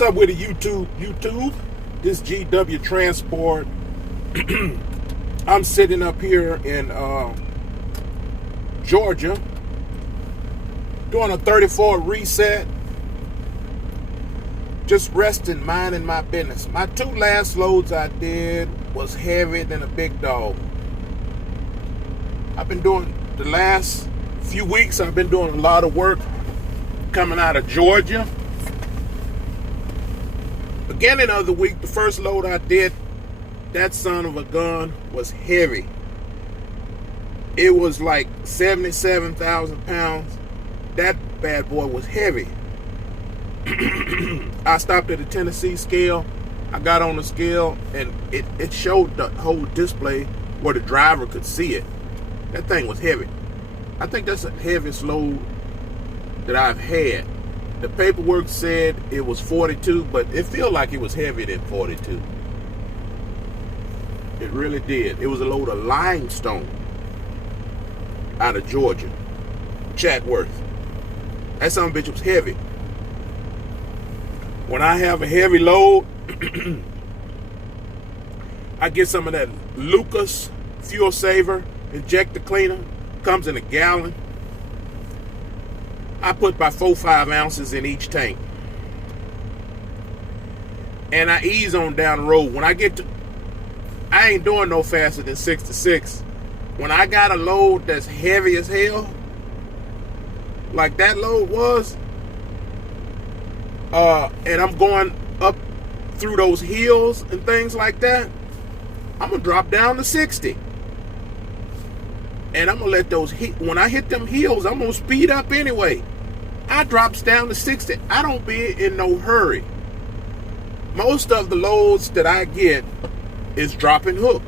What's up with the YouTube? This GW Transport. I'm sitting up here in Georgia doing a 34 reset. Just resting, minding my business. My two last loads I did was heavier than a big dog. I've been doing the last few weeks, I've been doing a lot of work coming out of Georgia. Beginning of the week, the first load I did, that son of a gun was heavy. It was like 77,000 pounds. That bad boy was heavy. I stopped at the Tennessee scale. I got on the scale and it showed the whole display where the driver could see it. That thing was heavy. I think that's the heaviest load that I've had. The paperwork said it was 42, but it felt like it was heavier than 42. It really did. It was a load of limestone out of Georgia, Chatworth. That son of a bitch was heavy. When I have a heavy load, I get some of that Lucas fuel saver injector cleaner. Comes in a gallon. I put about 4-5 ounces in each tank. And I ease on down the road. When I get to, I ain't doing no faster than 66. When I got a load that's heavy as hell, like that load was, and I'm going up through those hills and things like that, I'm gonna drop down to 60. And I'm gonna let those when I hit them hills, I'm gonna speed up anyway. I drops down to 60. I don't be in no hurry. Most of the loads that I get is drop and hook.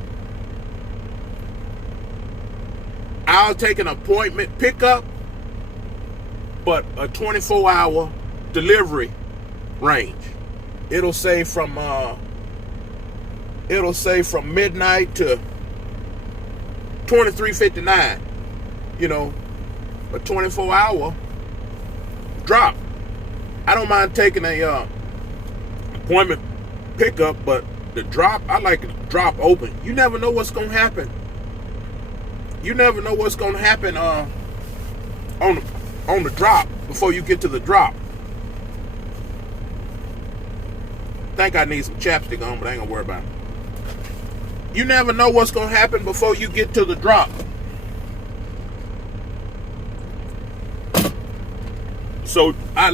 I'll take an appointment pickup, but a 24-hour delivery range. It'll say from midnight to 23:59. You know, a 24-hour drop. I don't mind taking a appointment pickup, but the drop, I like to drop open. You never know what's gonna happen. You never know what's gonna happen on the drop before you get to the drop. Think I need some chapstick on, but I ain't gonna worry about it. You never know what's gonna happen before you get to the drop. So I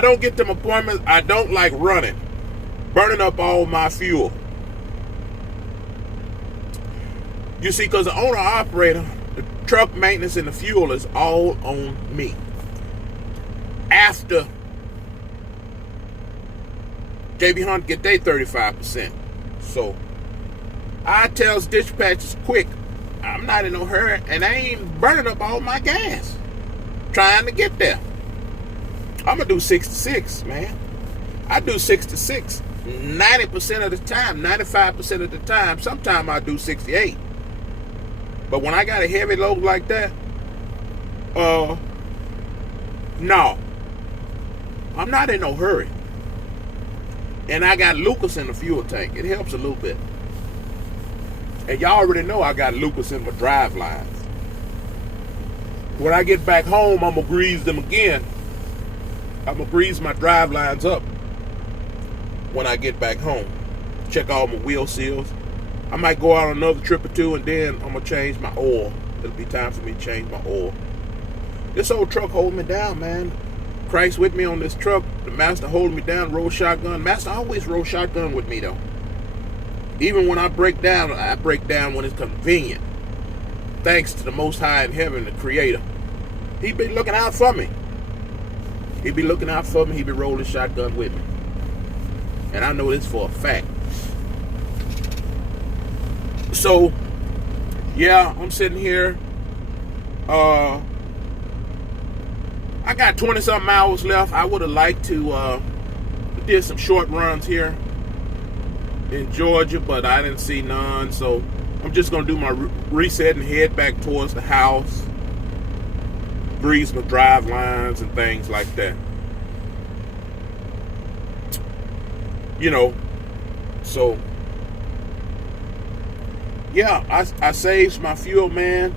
don't get them appointments. I don't like burning up all my fuel. You see, because the owner operator, the truck maintenance and the fuel is all on me. After JB Hunt get their 35%. So I tells dispatchers quick, I'm not in no hurry, and I ain't burning up all my gas trying to get there. I'm gonna do 66, man. I do 66 90% of the time, 95% of the time. Sometimes I do 68. But when I got a heavy load like that, no, I'm not in no hurry. And I got Lucas in the fuel tank. It helps a little bit. And y'all already know I got Lucas in my drive lines. When I get back home, I'm going to grease them again. I'm going to grease my drive lines up when I get back home. Check all my wheel seals. I might go out another trip or two, and then I'm going to change my oil. It'll be time for me to change my oil. This old truck holding me down, man. Christ with me on this truck. The master holding me down, roll shotgun. Master always roll shotgun with me, though. Even when I break down when it's convenient. Thanks to the Most High in heaven, the Creator. He be looking out for me. He be looking out for me. He be rolling shotgun with me. And I know this for a fact. So, yeah, I'm sitting here. I got 20-something hours left. I would have liked to did some short runs here in Georgia, but I didn't see none. So I'm just going to do my reset and head back towards the house. Grease my drive lines and things like that. you know. So yeah, I saves my fuel, man.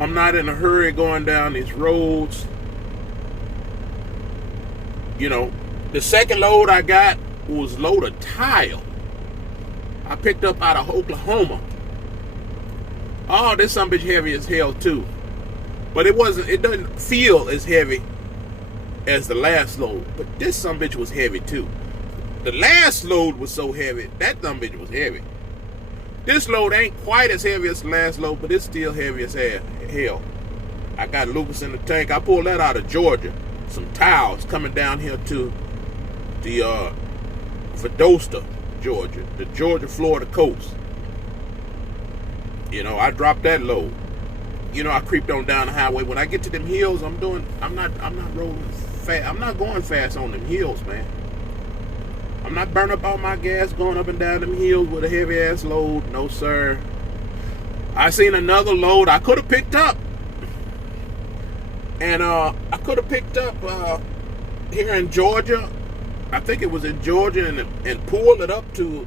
I'm not in a hurry going down these roads. You know, the second load I got was a load of tile. I picked up out of Oklahoma. Oh, this some bitch heavy as hell too. But it doesn't feel as heavy as the last load. But this some bitch was heavy too. The last load was so heavy, that some bitch was heavy. This load ain't quite as heavy as the last load, but it's still heavy as hell. I got Lucas in the tank. I pulled that out of Georgia. Some tiles coming down here to the Valdosta, Georgia, the Georgia-Florida coast. You know, I dropped that load. You know, I creeped on down the highway. When I get to them hills, I'm not rolling fast. I'm not going fast on them hills, man. I'm not burning up all my gas going up and down them hills with a heavy ass load. No, sir. I seen another load I could have picked up. And I could have picked up here in Georgia. I think it was in Georgia, and pulled it up to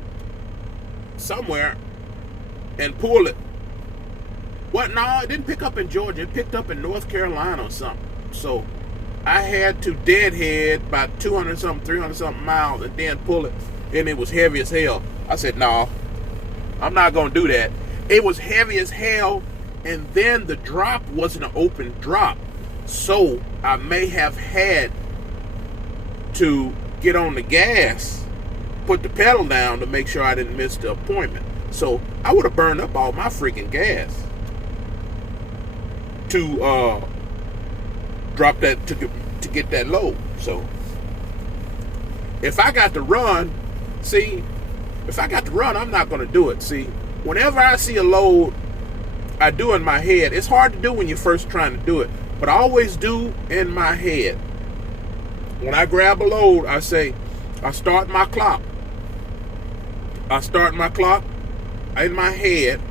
somewhere and pull it. What? No, it didn't pick up in Georgia. It picked up in North Carolina or something. So I had to deadhead about 200-something, 300-something miles and then pull it. And it was heavy as hell. I said, no, I'm not going to do that. It was heavy as hell. And then the drop wasn't an open drop. So I may have had to get on the gas, put the pedal down to make sure I didn't miss the appointment. So I would have burned up all my freaking gas to drop that, to get that load. So if I got to run, I'm not going to do it. See, whenever I see a load, I do in my head. It's hard to do when you're first trying to do it, but I always do in my head. When I grab a load, I start my clock. I start my clock in my head,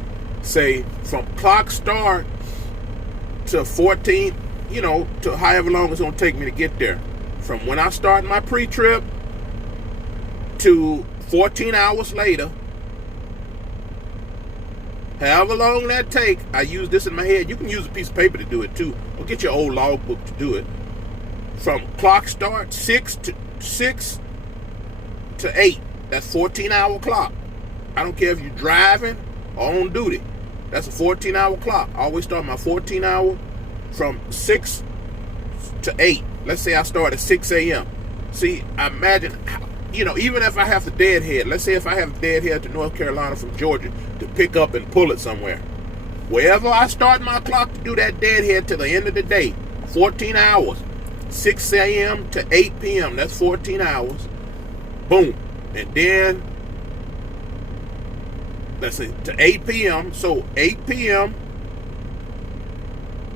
say from clock start to 14, to however long it's going to take me to get there. From when I start my pre-trip to 14 hours later, however long that take, I use this in my head. You can use a piece of paper to do it too, or get your old logbook to do it. From clock start 6 to 8, that's 14-hour clock. I don't care if you're driving or on duty. That's a 14-hour clock. I always start my 14-hour from 6 to 8. Let's say I start at 6 a.m. See, I imagine, even if I have to deadhead, let's say if I have to deadhead to North Carolina from Georgia to pick up and pull it somewhere. Wherever I start my clock to do that deadhead to the end of the day, 14 hours, 6 a.m. to 8 p.m., that's 14 hours. Boom. And then, let's see, to 8 p.m., so 8 p.m.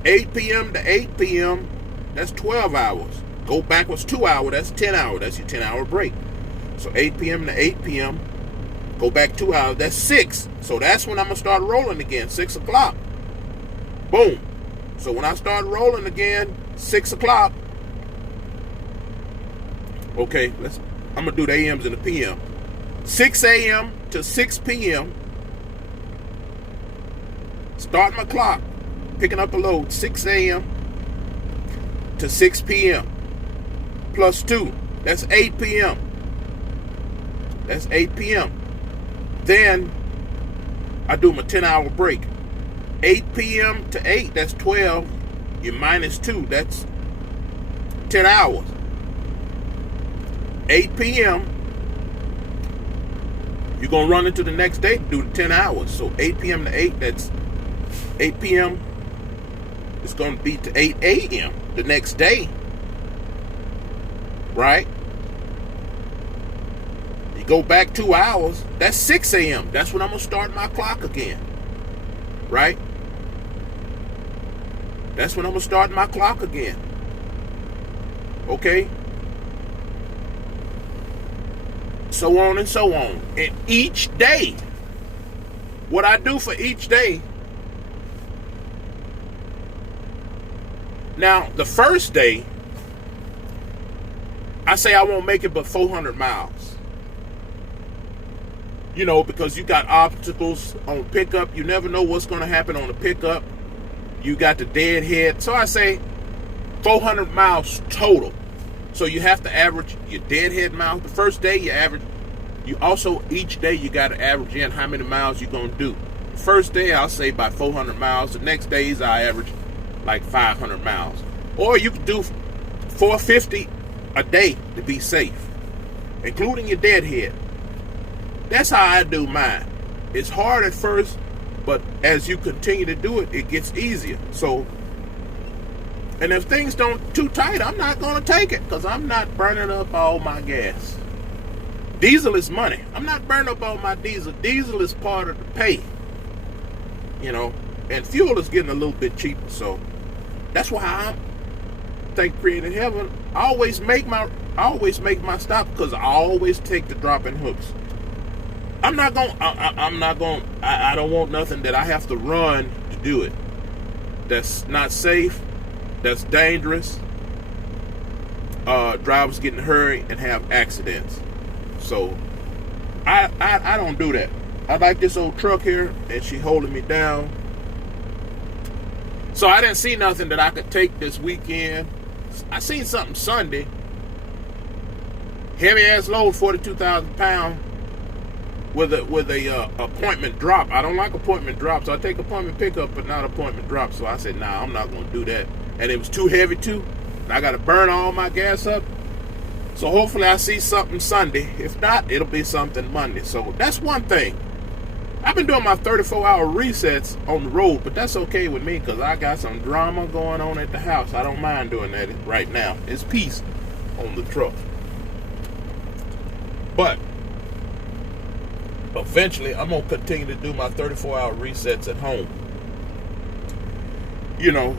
to 8 p.m., that's 12 hours. Go backwards 2 hours, that's 10 hours. That's your 10-hour break. So 8 p.m. to 8 p.m., go back 2 hours, that's 6. So that's when I'm going to start rolling again, 6 o'clock. Boom. So when I start rolling again, 6 o'clock, okay, I'm going to do the AMs and the PM. 6 a.m. to 6 p.m., start my clock, picking up a load, 6 a.m. to 6 p.m. plus 2, that's 8 p.m. That's 8 p.m. Then I do my 10-hour break. 8 p.m. to 8, that's 12. You minus 2, that's 10 hours. 8 p.m., you're going to run into the next day to do the 10 hours. So 8 p.m. to 8, that's 8 p.m. It's going to be to 8 a.m. the next day. Right? You go back 2 hours, that's 6 a.m. That's when I'm going to start my clock again. Right? That's when I'm going to start my clock again. Okay? So on and so on. And each day, what I do for each day. Now, the first day, I say I won't make it but 400 miles. You know, because you got obstacles on pickup. You never know what's going to happen on the pickup. You got the deadhead. So I say 400 miles total. So you have to average your deadhead miles. The first day you average. You also, each day you got to average in how many miles you're going to do. The first day I'll say about 400 miles. The next days I average like 500 miles. Or you could do 450 a day to be safe, including your deadhead. That's how I do mine. It's hard at first, but as you continue to do it, it gets easier. So, and if things don't too tight, I'm not going to take it because I'm not burning up all my gas. Diesel is money. I'm not burning up all my diesel. Diesel is part of the pay, you know, and fuel is getting a little bit cheaper. So that's why I think Creating Heaven I always make my stop because I always take the drop-in hooks. I don't want nothing that I have to run to do it. That's not safe. That's dangerous. Drivers get in a hurry and have accidents. So I don't do that. I like this old truck here, and she holding me down. So I didn't see nothing that I could take this weekend. I seen something Sunday. Heavy ass load, 42,000 pounds. With a appointment drop. I don't like appointment drops. I take appointment pickup, but not appointment drop. So I said, nah, I'm not going to do that. And it was too heavy too. And I got to burn all my gas up. So hopefully I see something Sunday. If not, it'll be something Monday. So that's one thing. I've been doing my 34-hour resets on the road, but that's okay with me because I got some drama going on at the house. I don't mind doing that right now. It's peace on the truck. But eventually, I'm going to continue to do my 34-hour resets at home. You know,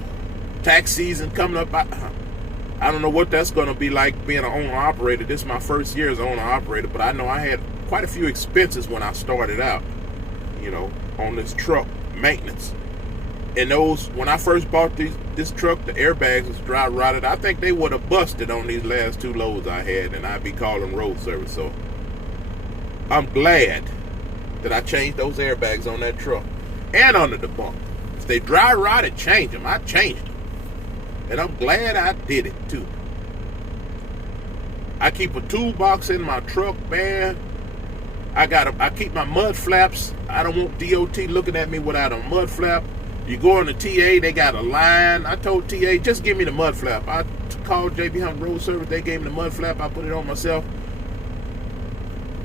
tax season coming up. I don't know what that's going to be like being an owner-operator. This is my first year as an owner-operator, but I know I had quite a few expenses when I started out, you know, on this truck, maintenance. And those, when I first bought this truck, the airbags was dry rotted. I think they would have busted on these last two loads I had, and I'd be calling road service. So I'm glad that I changed those airbags on that truck and under the bunk. If they dry rotted, change them. I changed them. And I'm glad I did it too. I keep a toolbox in my truck, man. I keep my mud flaps. I don't want DOT looking at me without a mud flap. You go on the TA, they got a line. I told TA, just give me the mud flap. I called JB Hunt Road Service. They gave me the mud flap. I put it on myself.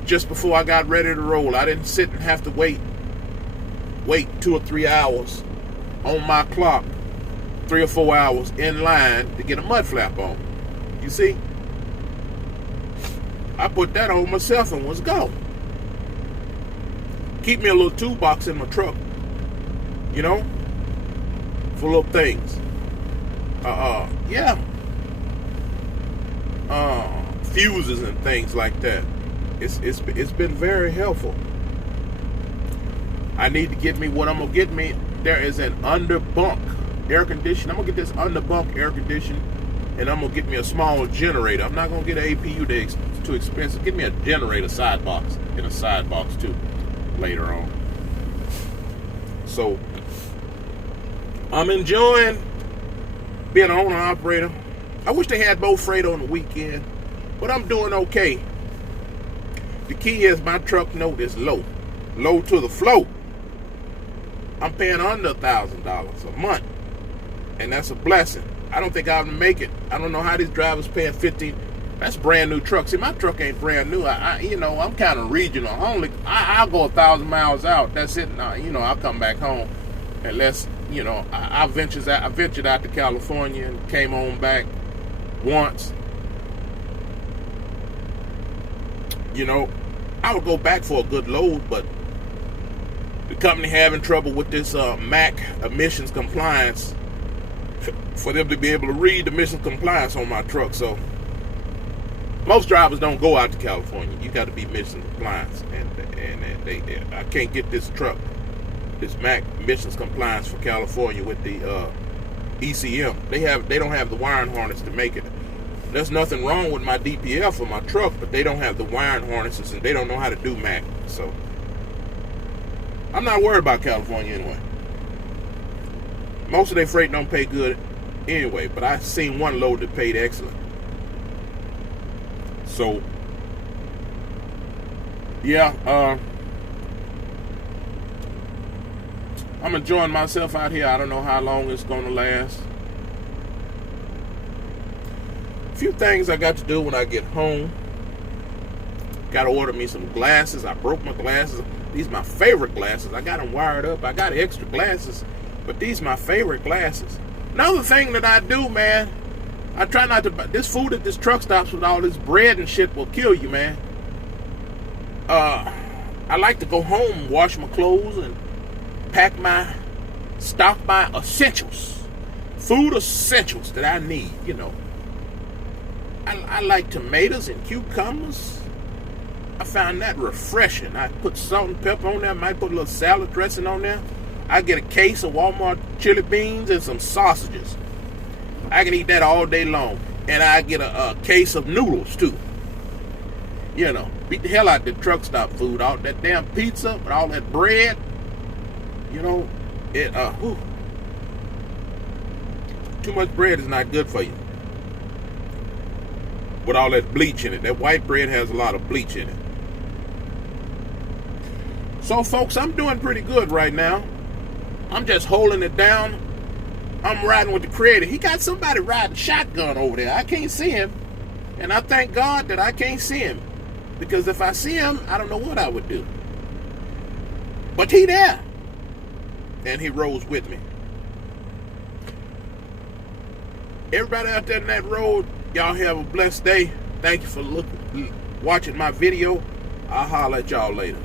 Just before I got ready to roll, I didn't sit and have to wait 2 or 3 hours on my clock, 3 or 4 hours in line to get a mud flap on. You see? I put that on myself and was gone. Keep me a little toolbox in my truck, you know, for little things. Fuses and things like that. It's been very helpful. I need to get me what I'm gonna get me. There is an underbunk air conditioner. I'm gonna get this underbunk air conditioner, and I'm gonna get me a small generator. I'm not gonna get an APU. It's too expensive. Get me a generator side box and a side box too later on. So I'm enjoying being an owner operator. I wish they had both freight on the weekend, but I'm doing okay. The key is my truck note is low to the flow. I'm paying under $1,000 a month, and that's a blessing. I don't think I'll make it. I don't know how these drivers paying $15. That's brand new truck. See, my truck ain't brand new. I'm kind of regional. I'll go 1,000 miles out. That's it. I'll come back home unless I ventured out to California and came on back once. I would go back for a good load, but the company having trouble with this MAC emissions compliance for them to be able to read the emissions compliance on my truck. So most drivers don't go out to California. You got to be emissions compliance, and I can't get this truck, this MAC emissions compliance for California with the ECM. They don't have the wiring harness to make it. There's nothing wrong with my DPF for my truck, but they don't have the wiring harnesses and they don't know how to do Mac. So I'm not worried about California anyway. Most of their freight don't pay good anyway, but I seen one load that paid excellent. So yeah, I'm enjoying myself out here. I don't know how long it's gonna last. A few things I got to do when I get home. Got to order me some glasses. I broke my glasses. These are my favorite glasses. I got them wired up. I got extra glasses, but these are my favorite glasses. Another thing that I do, man, I try not to buy this food at this truck stops with all this bread and shit will kill you, man. I like to go home, wash my clothes, and stock my essentials, food essentials that I need, you know. I like tomatoes and cucumbers. I found that refreshing. I put salt and pepper on there. Might put a little salad dressing on there. I get a case of Walmart chili beans and some sausages. I can eat that all day long. And I get a case of noodles too. You know, beat the hell out of the truck stop food. All that damn pizza and all that bread. You know, too much bread is not good for you. With all that bleach in it. That white bread has a lot of bleach in it. So folks, I'm doing pretty good right now. I'm just holding it down. I'm riding with the Creator. He got somebody riding shotgun over there. I can't see him. And I thank God that I can't see him. Because if I see him, I don't know what I would do. But he there. And he rose with me. Everybody out there in that road, y'all have a blessed day. Thank you for watching my video. I'll holler at y'all later.